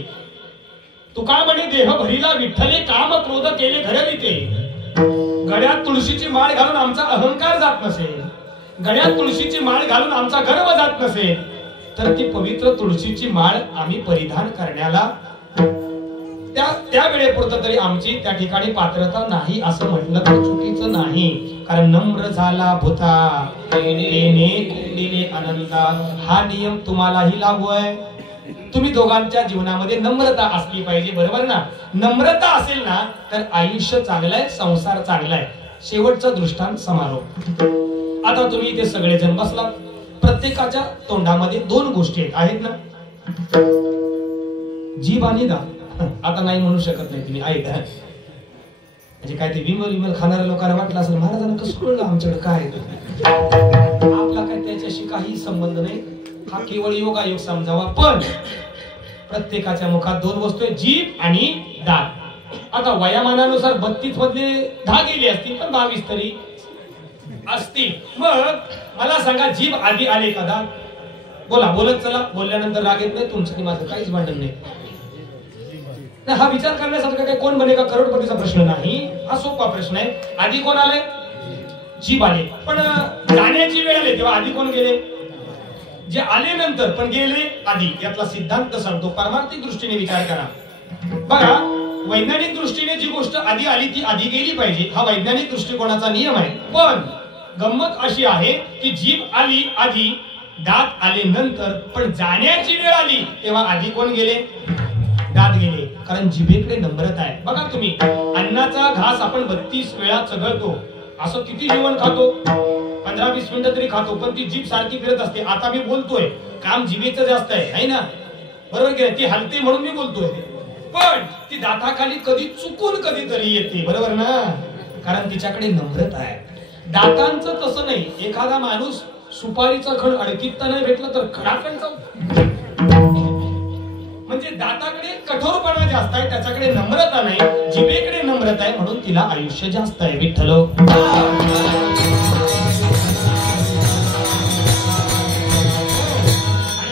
तुका म्हणे देह भरीला विठ्ठले काम क्रोध केले घरविते. गळ्यात तुळशीची माळ घालून आमचा अहंकार जात नसेल, गळ्यात तुळशीची माळ घालून आमचा गर्व जात नसेल तर ती पवित्र तुळशीची माळ आम्ही परिधान करण्याला त्या वेळेपुरतं तरी आमची त्या ठिकाणी पात्रता नाही असं म्हटलं तर चुकीचं नाही. कारण नम्र झाला भूता तेने कुंडिले अनंता हा नियम तुम्हालाही लागू आहे. तुम्ही दोघांच्या जीवनामध्ये नम्रता असली पाहिजे. बरोबर ना. नम्रता असेल ना तर आयुष्य चांगलं आहे, संसार चांगला आहे. शेवटचा दृष्टांत समारोप. आता तुम्ही इथे सगळेजण बसलात. प्रत्येकाच्या तोंडामध्ये 2 गोष्टी आहेत ना. जीभ आणि दात. आता नाही म्हणू शकत नाही तुम्ही. ऐका म्हणजे काय ते विमल खाणाऱ्या लोकांना वाटलं असेल महाराजांना कसं कळलं आमच्याकडे काय आपला काय त्याच्याशी काही संबंध नाही. हा केवळ योगायोग समजावा. पण प्रत्येकाच्या मुखात 2 वस्तू आहेत, जीभ आणि दात. आता वयामानानुसार 32 मध्ये 10 गेले असतील पण 22 तरी असतील. मग मला सांगा जीभ आधी आले का दात? बोला. बोलत चला. बोलल्यानंतर राग येत नाही तुमचं माझं काहीच भांडण नाही. हा विचार करण्यासारखा काही कोण बनेगा करोडपतीचा प्रश्न नाही. हा सोपा प्रश्न आहे. आधी कोण आले? जीभ आले. पण जाण्याची वेळ आली तेव्हा आधी कोण गेले? जे आले नंतर पण गेले आधी. यातला सिद्धांत सांगतो. पारमार्थिक दृष्टीने विचार करा. बघा वैज्ञानिक दृष्टीने जी गोष्ट आधी आली ती आधी गेली पाहिजे हा वैज्ञानिक दृष्टिकोनाचा नियम आहे. पण गंमत अशी आहे की जीभ आली आधी, दात आले नंतर. पण जाण्याची वेळ आली तेव्हा आधी कोण गेले? दात गेले. कारण जिभेकडे नम्रता आहे. बघा तुम्ही अन्नाचा घास आपण 32 वेळा चघळतो. असं किती जेवण खातो? 15-20 मिनिटं तरी खातो. पण ती जीभ सारखी फिरत असते. आता मी बोलतोय काम जिभेचं जास्त आहे ना. बरोबर की ती हलते म्हणून मी बोलतोय. पण ती दाताखाली कधी चुकून कधीतरी येते. बरोबर ना. कारण तिच्याकडे नम्रता आहे. दातांचं तसं नाही. एखादा माणूस सुपारीचा खड अडकीत नाही भेटला तर खडाखड म्हणजे दाताकडे कठोरपणा जास्त आहे, त्याच्याकडे नम्रता नाही. जिभेकडे नम्रता आहे म्हणून तिला आयुष्य जास्त आहे. विठ्ठल आणि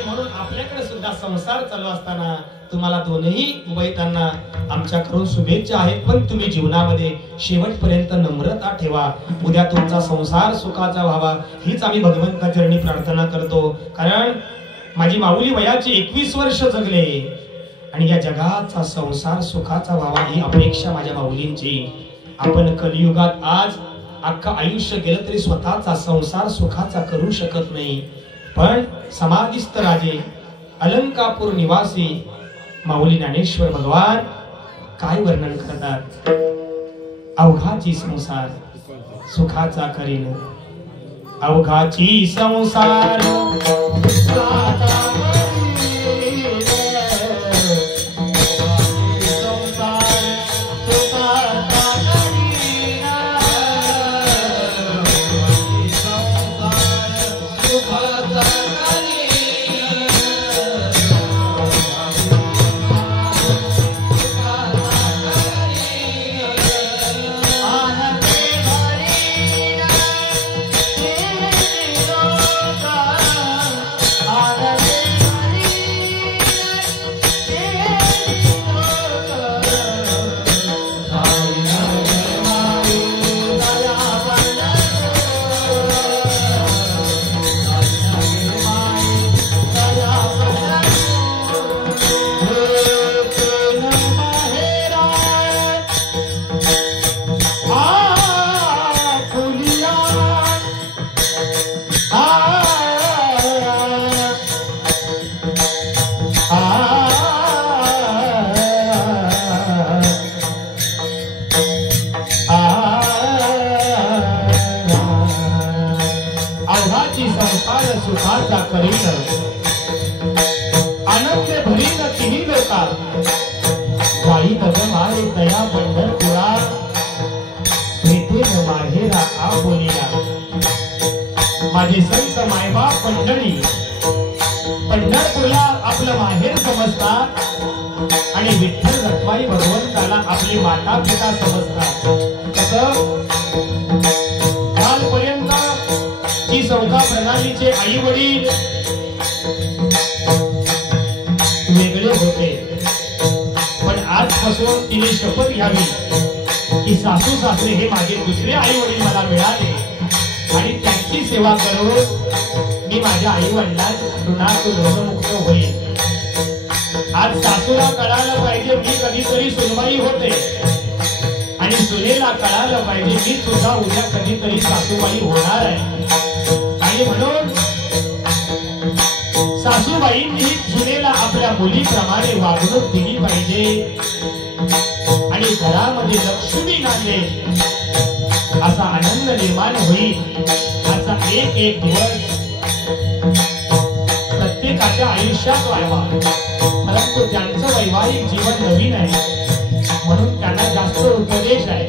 म्हणून आपल्याकडे सुद्धा संसार चालू असताना तुम्हाला दोनही उभयतांना आमच्याकडून शुभेच्छा आहेत. पण तुम्ही जीवनामध्ये शेवटपर्यंत नम्रता ठेवा. उद्या तुमचा संसार सुखाचा व्हावा हीच आम्ही भगवंताच्या चरणी प्रार्थना करतो. कारण माझी माऊली वयाची 21 वर्ष जगले आणि या जगाचा संसार सुखाचा व्हावा ही अपेक्षा माझ्या माऊलींची. आपण कलियुगात आज अख्खं आयुष्य गेलं तरी स्वतःचा संसार सुखाचा करू शकत नाही. पण समाधिस्थ राजे, अलंकापूर निवासी माऊली ज्ञानेश्वर भगवान काय वर्णन करतात? अवघाची संसार सुखाचा करीन, अवघाची संसार सुखाचा सुखाचा करीन, आनंद भरीन तिन्ही लोका, वाई तग मारे दया पंढरपुरा, प्रीतीन माहेरा आ बोलिया. माझे संत मायबाप मंडळी पंढरपूरला आपलं माहेर समजतात आणि विठ्ठल रखमाई भगवंताला आपली माता पिता समजतात. कसं कालपर्यंत ही चौका प्रणालीचे आई वडील वेगळे होते, पण आजपासून तिने शपथ घ्यावी की सासू सासरे हे माझे दुसरे आई वडील मला मिळाले आणि त्यांची सेवा करून मी माझ्या आई वडिलांच्या ऋणातून ऋणमुक्त होईल. आज सासूला कळालं पाहिजे मी कधीतरी सुनबाई होते आणि सुनेला कळालं पाहिजे मी सुद्धा उद्या कधीतरी सासूबाई होणार आहे. आणि म्हणून सासूबाईंनी सुनेला आपल्या मुलीप्रमाणे वागणूक दिली पाहिजे आणि घरामध्ये लक्ष्मी नांदे असा आनंद निर्माण होईल. असा एक एक दिवस प्रत्येकाच्या आयुष्यात व्हावा. परंतु त्यांचं वैवाहिक जीवन नवीन आहे म्हणून त्यांना जास्त उपदेश आहे.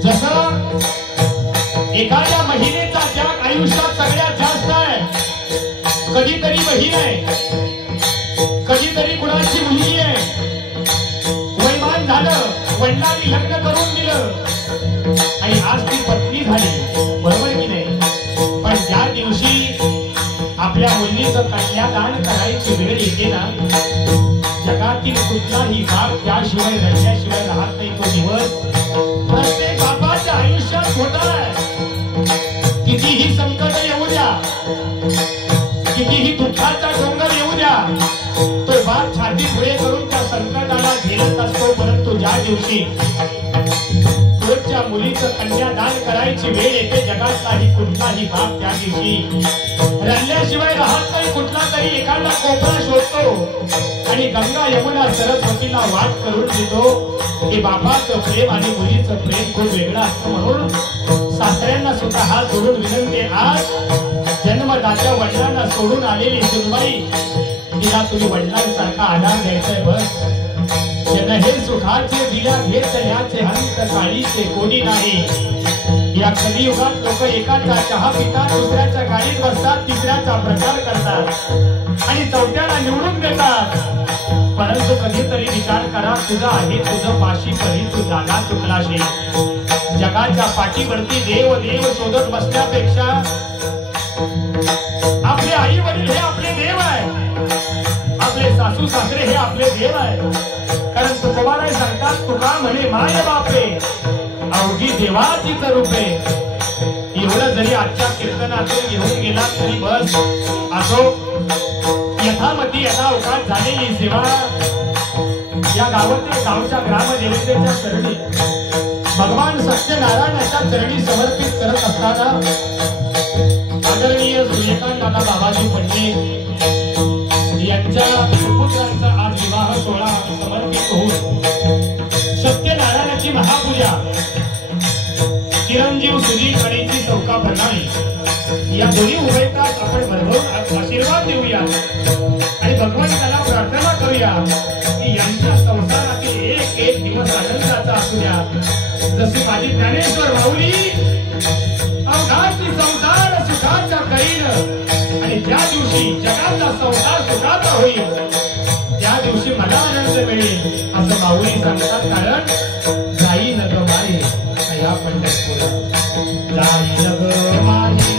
जसं एखाद्या महिलेचा त्याग आयुष्यात सगळ्यात जास्त आहे. कधीतरी बहीण आहे, कधीतरी कुणाची मुलगी आहे, वैमान झालं, वडिलांनी लग्न करून दिलं आणि आज ती पत्नी झाली, बरोबर की नाही? पण ज्या दिवशी आपल्या मुलीचं कन्यादान करायची वेळ येते ना, जगातील कुठलाही बाप त्याशिवाय रडल्याशिवाय राहत नाही. तो दिवस प्रत्येक बापाच्या आयुष्यात मोठा आहे. कितीही संकट येऊ द्या, कितीही दुःखाचा डोंगर येऊ द्या, तो बाप छाती पुढे करून त्या संकटाला झेलत असतो. परंतु ज्या दिवशी रोजच्या मुलीचं कन्यादान करायची वेळ येते, जगातलाही कुठलाही बाप त्या दिवशी रडल्याशिवाय राहत नाही. कुठला तरी एखादा कोपरा शोधतो आणि गंगा यमुना सरस्वतीला वाट करून देतो. हे बापाचं प्रेम आणि मुलीचं प्रेम खूप वेगळं असतं. म्हणून सासऱ्यांना सुद्धा हात जोडून विनंती, आज जन्मदात्या वडिलांना सोडून आलेली सुनबाई, तिला तुम्ही वडिलांसारखा आधार द्यायचाय. बस जन हे सुखाचे दिल्या घेत याचे हंत काळीचे कोणी नाही. या कलियुगात लोक एकाचा चहा पितात, दुसऱ्याच्या गाडीत बसतात, तिसऱ्याचा प्रचार करतात आणि चौथ्याला निवडून देतात. परंतु कधीतरी विचार करा, तुझं आहे तुझं पाशी कधी तू जागा चुकलाशी. जगाच्या पाठीवरती देव देव शोधत बसण्यापेक्षा आपले आई वडील हे आपले देव आहे, आपले सासू सासरे हे आपले देव आहे. कारण तुकोबाराय सांगतात, तुका म्हणे माय बापे अवघी देवाचीच रूपे. एवढं जरी आजच्या कीर्तनातून घेऊन गेला तरी बस. असो, यथामती यथावकाश झालेली सेवा या गावातील गावच्या ग्रामदेवतेच्या चरणी भगवान सत्यनारायणाच्या चरणी समर्पित करत असताना आदरणीय सूर्यकांत दादा बाबाजी पंडित यांच्या सुपुत्रांचा आज विवाह सोहळा समर्पित होऊन सत्यनारायणाची महापूजा चिरंजीव सुधीर गणेशची चौका प्रणाली या दोन्ही उभयतात आपण भरभरून आशीर्वाद देऊया आणि भगवंताला प्रार्थना करूया की यांच्या संसारातील एक एक दिवस आनंदाचा असू द्या. जशी माझी ज्ञानेश्वर माऊली अवघाची संसार सुखाचा करीन आणि ज्या दिवशी जगाचा संसार सुखाचा होईल त्या दिवशी मला आनंद मिळेल असं माऊली सांगतात. कारण जाई नग माई या पंढरपूर जाई नग माई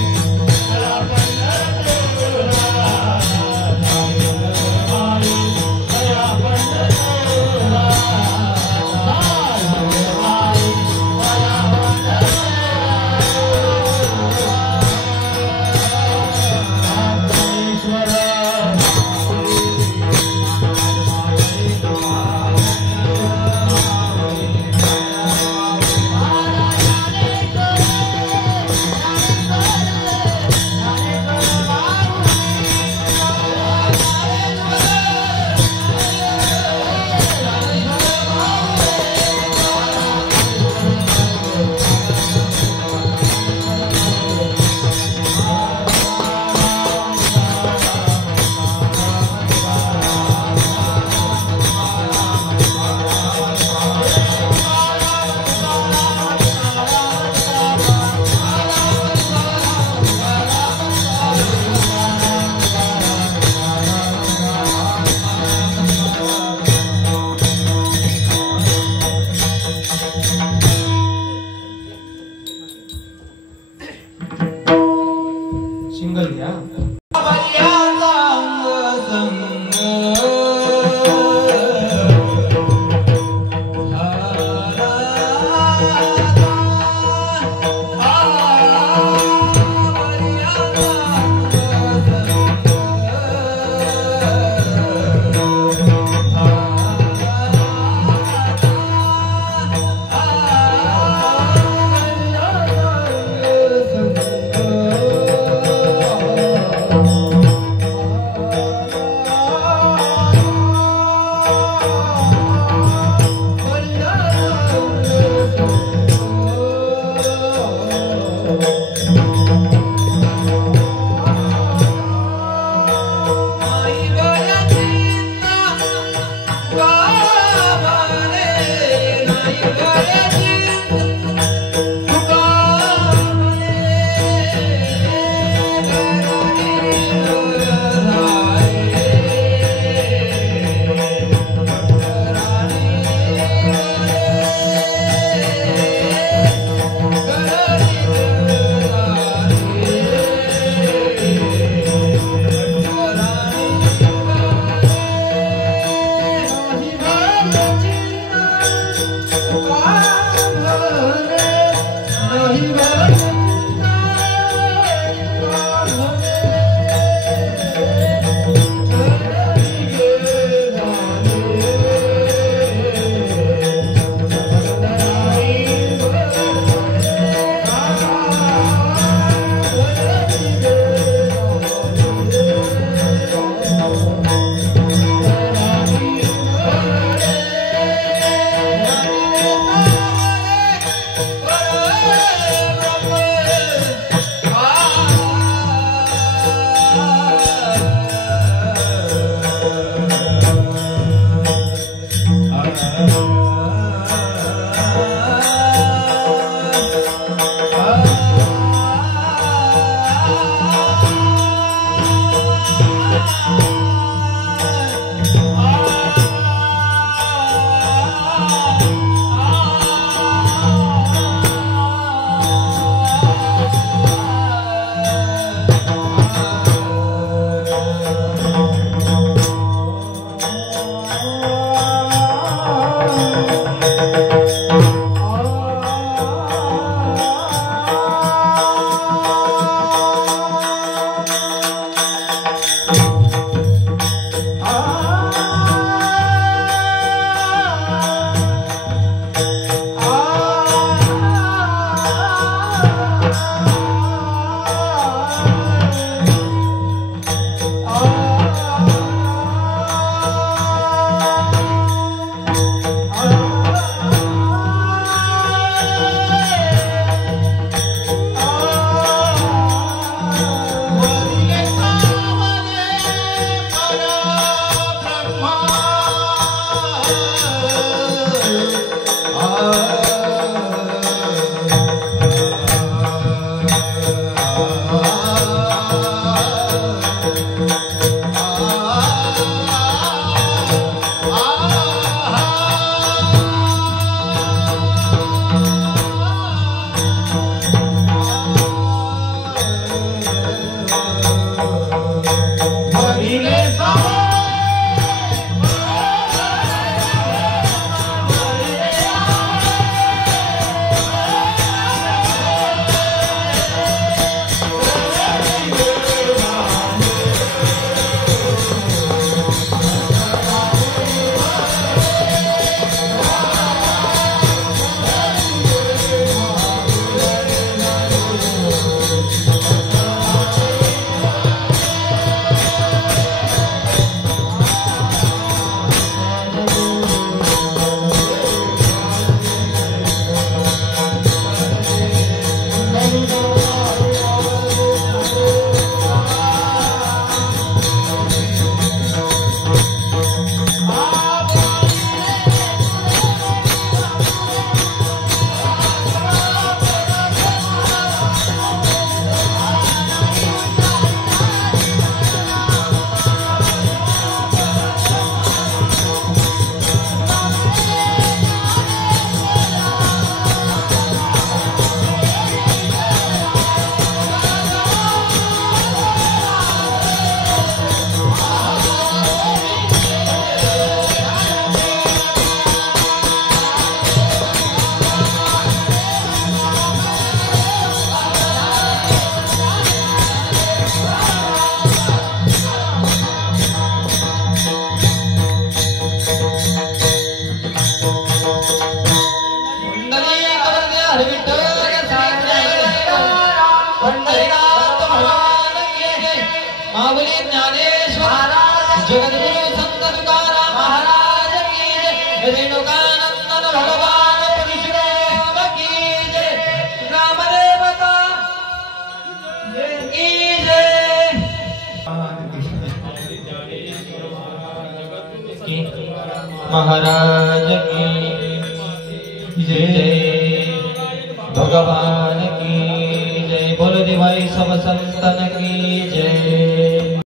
माऊली ज्ञानेश्वर महाराज, जगद्गुरु संत तुकाराम महाराज की जय, रेणुकानंदन भगवान परशुराम की जय, ग्रामदेवता की जय, महाराज की जय, भगवान की जय, बोल दे भाई सब संतन की जय।